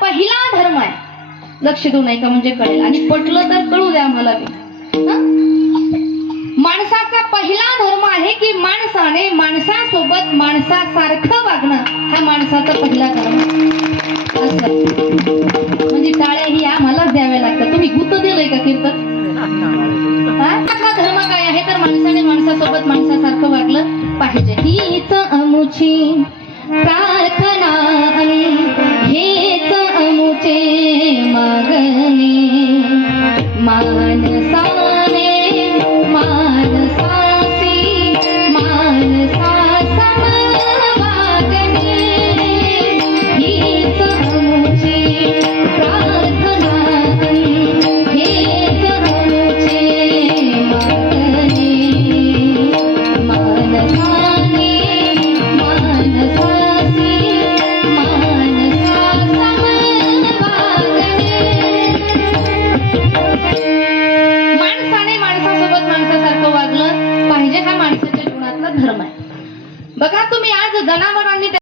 पहिला धर्म आहे. लक्ष देऊ नाही का म्हणजे कळेल. आणि पटलं तर कळू द्या आम्हाला. माणसाचा पहिला धर्म आहे की माणसाने माणसासोबत माणसासारखं वागणं हा माणसाचा पहिला धर्म म्हणजे टाळ्या ही आम्हालाच द्याव्या लागतात. तुम्ही गुत दिलंय का कीर्तन? हा? धर्म काय आहे? तर माणसाने माणसासोबत माणसासारखं वागलं पाहिजे. हीच अमुची मान म्हणजे हा माणसाच्या जीवनातला धर्म आहे. बघा तुम्ही आज जनावरांनी